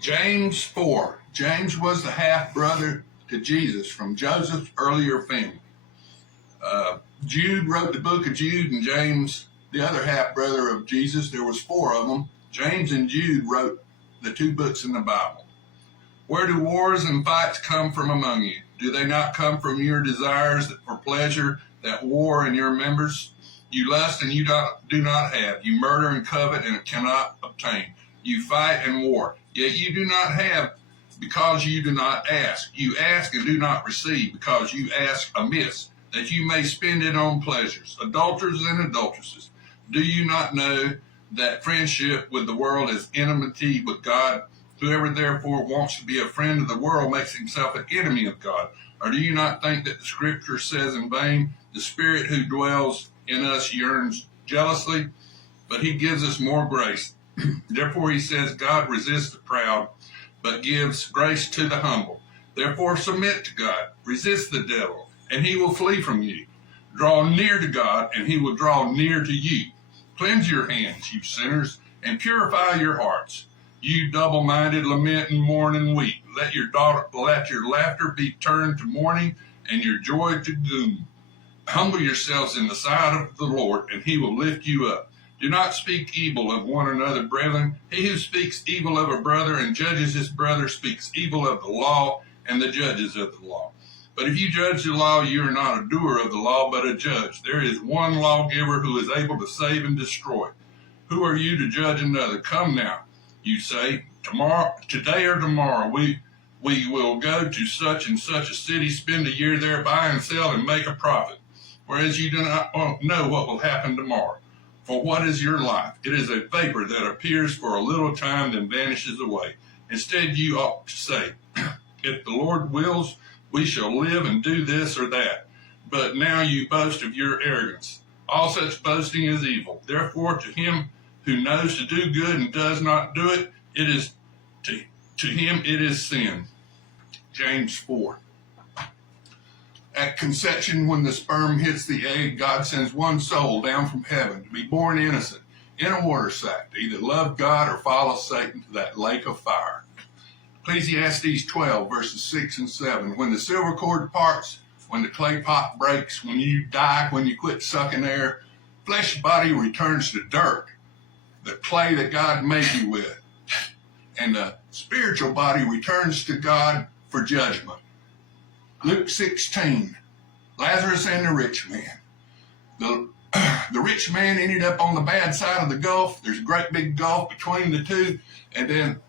James 4. James was the half-brother to Jesus from Joseph's earlier family. Jude wrote the book of Jude, and James, the other half-brother of Jesus, there was four of them. James and Jude wrote the two books in the Bible. Where do wars and fights come from among you? Do they not come from your desires for pleasure that war in your members? You lust and you do not have. You murder and covet and cannot obtain. You fight and war, yet you do not have because you do not ask. You ask and do not receive because you ask amiss, that you may spend it on pleasures. Adulterers and adulteresses, do you not know that friendship with the world is enmity with God? Whoever therefore wants to be a friend of the world makes himself an enemy of God. Or do you not think that the scripture says in vain, the Spirit who dwells in us yearns jealously, but he gives us more grace. Therefore he says, God resists the proud, but gives grace to the humble. Therefore submit to God, resist the devil, and he will flee from you. Draw near to God, and he will draw near to you. Cleanse your hands, you sinners, and purify your hearts. You double-minded, lament and mourn and weep. Let your laughter be turned to mourning, and your joy to gloom. Humble yourselves in the sight of the Lord, and he will lift you up. Do not speak evil of one another, brethren. He who speaks evil of a brother and judges his brother speaks evil of the law and the judges of the law. But if you judge the law, you are not a doer of the law, but a judge. There is one lawgiver who is able to save and destroy. Who are you to judge another? Come now, you say, today or tomorrow, we will go to such and such a city, spend a year there, buy and sell, and make a profit. Whereas you do not know what will happen tomorrow. For what is your life? It is a vapor that appears for a little time, then vanishes away. Instead, you ought to say, if the Lord wills, we shall live and do this or that. But now you boast of your arrogance. All such boasting is evil. Therefore, to him who knows to do good and does not do it, it is to him it is sin. James 4. At conception, when the sperm hits the egg, God sends one soul down from heaven to be born innocent in a water sack, to either love God or follow Satan to that lake of fire. Ecclesiastes 12, verses 6 and 7. When the silver cord parts, when the clay pot breaks, when you die, when you quit sucking air, flesh body returns to dirt, the clay that God made you with. And the spiritual body returns to God for judgment. Luke 16, Lazarus and the rich man. The rich man ended up on the bad side of the gulf. There's a great big gulf between the two. And then